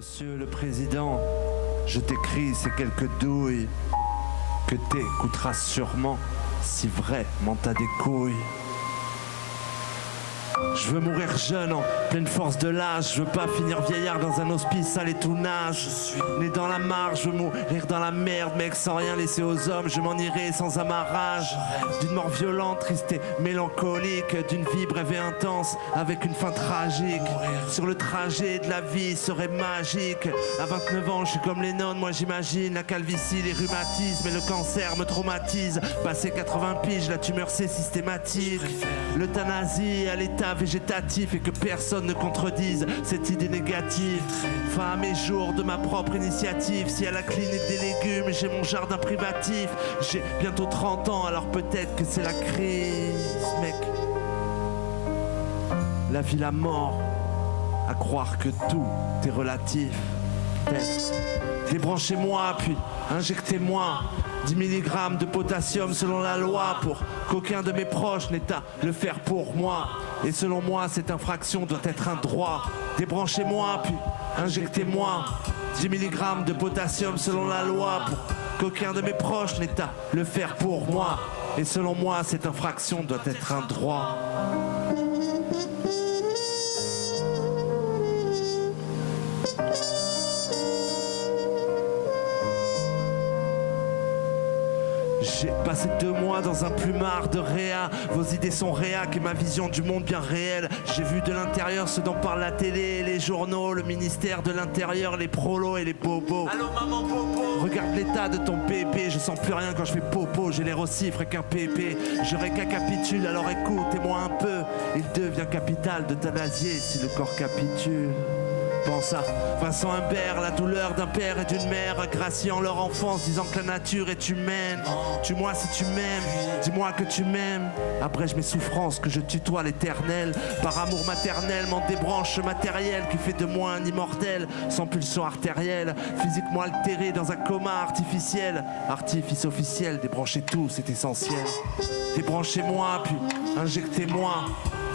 Monsieur le Président, je t'écris ces quelques douilles que t'écouteras sûrement si vraiment t'as des couilles. Je veux mourir jeune, en pleine force de l'âge. Je veux pas finir vieillard dans un hospice sale et tout nage. Je suis né dans la marge, je veux mourir dans la merde, mec, sans rien laisser aux hommes. Je m'en irai sans amarrage. D'une mort violente, triste et mélancolique, d'une vie brève et intense, avec une fin tragique. Sur le trajet de la vie serait magique. À 29 ans, je suis comme les nonnes, moi j'imagine. La calvitie, les rhumatismes et le cancer me traumatisent. Passé 80 piges, la tumeur c'est systématique. L'euthanasie à l'état végétatif et que personne ne contredise cette idée négative. Fin à mes jours de ma propre initiative. Si à la clinique des légumes j'ai mon jardin privatif. J'ai bientôt 30 ans alors peut-être que c'est la crise, mec. La vie, la mort, à croire que tout est relatif. Peut-être. Débranchez-moi puis injectez-moi 10 mg de potassium selon la loi pour qu'aucun de mes proches n'ait à le faire pour moi. Et selon moi, cette infraction doit être un droit. Débranchez-moi, puis injectez-moi 10 mg de potassium selon la loi pour qu'aucun de mes proches n'ait à le faire pour moi. Et selon moi, cette infraction doit être un droit. J'ai passé 2 mois dans un plumard de réa. Vos idées sont réac et ma vision du monde bien réelle. J'ai vu de l'intérieur ce dont parle la télé, les journaux, le ministère de l'Intérieur, les prolos et les bobos. Allô maman popo. Regarde l'état de ton pépé, je sens plus rien quand je fais popo. J'ai l'air aussi frais qu'un pépé. Je récapitule, alors écoutez-moi un peu. Il devient capital d'euthanasier si le corps capitule. Pense à Vincent Humbert, la douleur d'un père et d'une mère graciant leur enfance, disant que la nature est humaine. Tue-moi si tu m'aimes, dis-moi que tu m'aimes. Abrège mes souffrances, que je tutoie l'éternel. Par amour maternel, m'en débranche ce matériel qui fait de moi un immortel, sans pulsion artérielle, physiquement altéré dans un coma artificiel. Artifice officiel, débranchez tout, c'est essentiel. Débranchez-moi, puis injectez-moi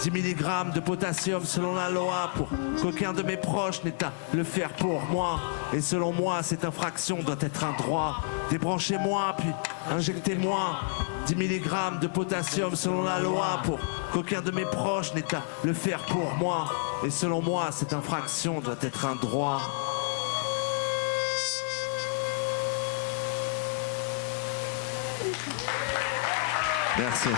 10 mg de potassium selon la loi pour qu'aucun de mes proches n'ait à le faire pour moi. Et selon moi, cette infraction doit être un droit. Débranchez-moi, puis injectez-moi 10 mg de potassium selon la loi pour qu'aucun de mes proches n'ait à le faire pour moi. Et selon moi, cette infraction doit être un droit. Merci.